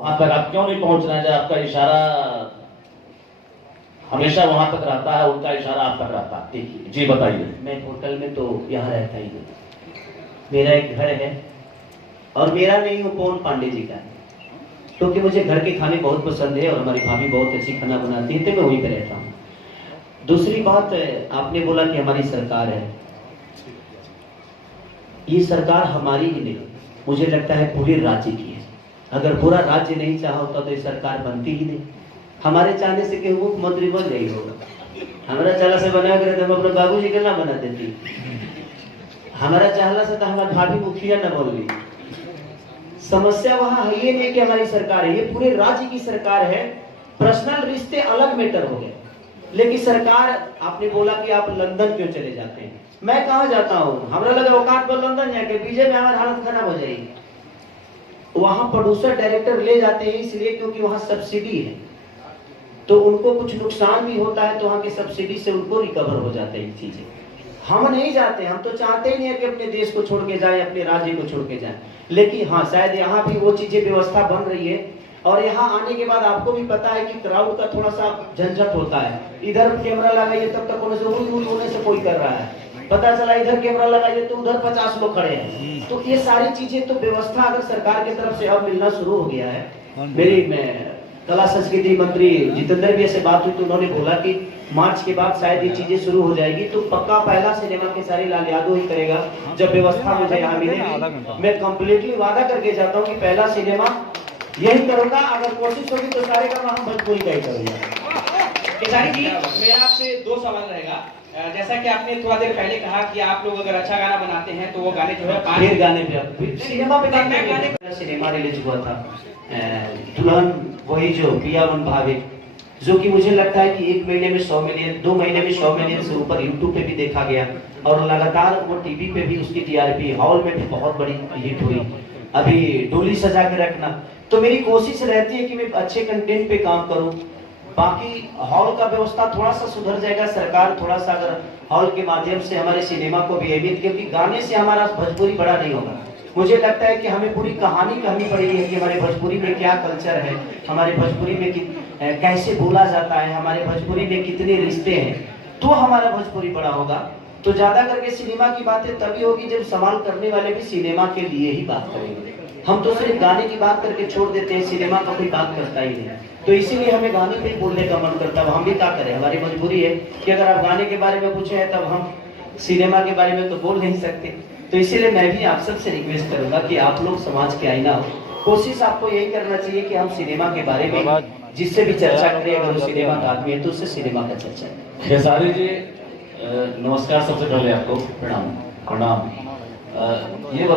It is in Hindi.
वहां तक आप क्यों नहीं पहुंच रहे हैं? आपका इशारा हमेशा वहां तक रहता है, उनका इशारा आप तक रहता है। देखिए जी बताइए। मैं होटल में तो यहाँ रहता ही नहीं। मेरा एक घर है और मेरा नहीं वो पवन पांडे जी का है, क्योंकि मुझे घर के खाने बहुत पसंद है और हमारी भाभी बहुत अच्छी खाना बनाती है, तो मैं वहीं पे रहता हूँ। दूसरी बात, आपने बोला कि हमारी सरकार है। ये सरकार हमारी ही नहीं, मुझे लगता है पूरे राज्य की है। अगर पूरा राज्य नहीं चाहा होता तो ये सरकार बनती ही नहीं। हमारे चाहने से केहू मुख्यमंत्री बन नहीं होगा। हमारा चाहला से बना कर हम अपने बाबूजी के ना बना देती। हमारा चाहला से तो हमारी भाभी मुखिया न बोल ली। समस्या वहां है ये नहीं कि हमारी सरकार है, ये पूरे राज्य की सरकार है। पर्सनल रिश्ते अलग मैटर हो गए, लेकिन सरकार, आपने बोला कि आप लंदन क्यों चले जाते हैं? मैं कहाँ जाता हूँ? हमारा लगा औकात पर लंदन जाके बीजे में हमारी हालत खराब हो जाएगी। वहां प्रोड्यूसर डायरेक्टर ले जाते हैं इसलिए क्योंकि वहां सब्सिडी है, तो उनको कुछ नुकसान भी होता है, तो वहां की सब्सिडी से उनको रिकवर हो जाते हैं चीजें। हम नहीं जाते, हम तो चाहते ही नहीं है कि अपने देश को छोड़ के जाए, अपने राज्य को छोड़ के जाए। लेकिन हाँ, शायद यहाँ भी वो चीजें व्यवस्था बन रही है। और यहाँ आने के बाद आपको भी पता है कि क्राउड का थोड़ा सा झंझट होता है। इधर कैमरा लगाइए तब तक होने से कोई कर रहा है, पता चला इधर कैमरा लगाइए तो उधर 50 लोग खड़े हैं। तो ये सारी चीजें तो व्यवस्था अगर सरकार की तरफ से अब मिलना शुरू हो गया है। मेरी कला संस्कृति मंत्री जितेंद्र भी से बात हुई तो उन्होंने बोला कि मार्च के बाद शायद ये चीजें शुरू हो जाएगी। तो पक्का पहला सिनेमा के सारे लाल यादव ही करेगा जब व्यवस्था मुझे यहाँ मिलेगी। मैं कंप्लीटली वादा करके जाता हूँ कि पहला सिनेमा यही करूंगा। अगर कोशिश होगी तो सारे काम हम भोजपुरी का ही करूंगा। केसारी जी, मेरा आपसे दो सवाल रहेगा। जैसा कि आपने थोड़ा देर पहले कहा कि आप लोग अगर अच्छा गाना बनाते हैं तो वो गाने जो है फिर गाने पे सिनेमा पे गाने सिनेमा रिलीज हुआ था दुल्हन वही जो पिया मन भावे, जो कि मुझे लगता है कि 1 महीने में 100 मिलियन, 2 महीने में 100 मिलियन से ऊपर यूट्यूब पे भी देखा गया और लगातार वो टीवी पे भी उसकी टीआरपी, हॉल में भी बहुत बड़ी हिट हुई। अभी डोली सजा के रखना, तो मेरी कोशिश रहती है कि मैं अच्छे कंटेंट पे काम करूं। बाकी हॉल का व्यवस्था थोड़ा सा सुधर जाएगा, सरकार थोड़ा सा अगर हॉल के माध्यम से हमारे सिनेमा को भी अहमियत, क्योंकि गाने से हमारा भोजपुरी बड़ा नहीं होगा। मुझे लगता है कि हमें पूरी कहानी कहनी पड़ेगी कि हमारे भोजपुरी में क्या कल्चर है, हमारे भोजपुरी में कैसे बोला जाता है, हमारे भोजपुरी में कितने रिश्ते हैं, तो हमारा भोजपुरी बड़ा होगा। तो ज्यादा करके सिनेमा की बातें तभी होगी जब सवाल करने वाले भी सिनेमा के लिए ही बात करेंगे। हम तो सिर्फ गाने की बात करके छोड़ देते हैं, सिनेमा का कोई बात करता ही नहीं। तो इसीलिए हमें गाने पे बोलने का मन करता है। हम भी क्या करें, हमारी मजबूरी है कि अगर आप गाने के बारे में पूछे हैं तब हम सिनेमा के बारे में तो बोल नहीं सकते। तो इसीलिए मैं भी आप सबसे रिक्वेस्ट करूंगा कि आप लोग समाज के आईना हो। कोशिश आपको यही करना चाहिए कि हम सिनेमा के बारे में जिससे भी चर्चा करें, अगर वो सिनेमा का आदमी है तो उससे सिनेमा का चर्चा करें। खेसारी जी नमस्कार, सबसे पहले आपको प्रणाम। ये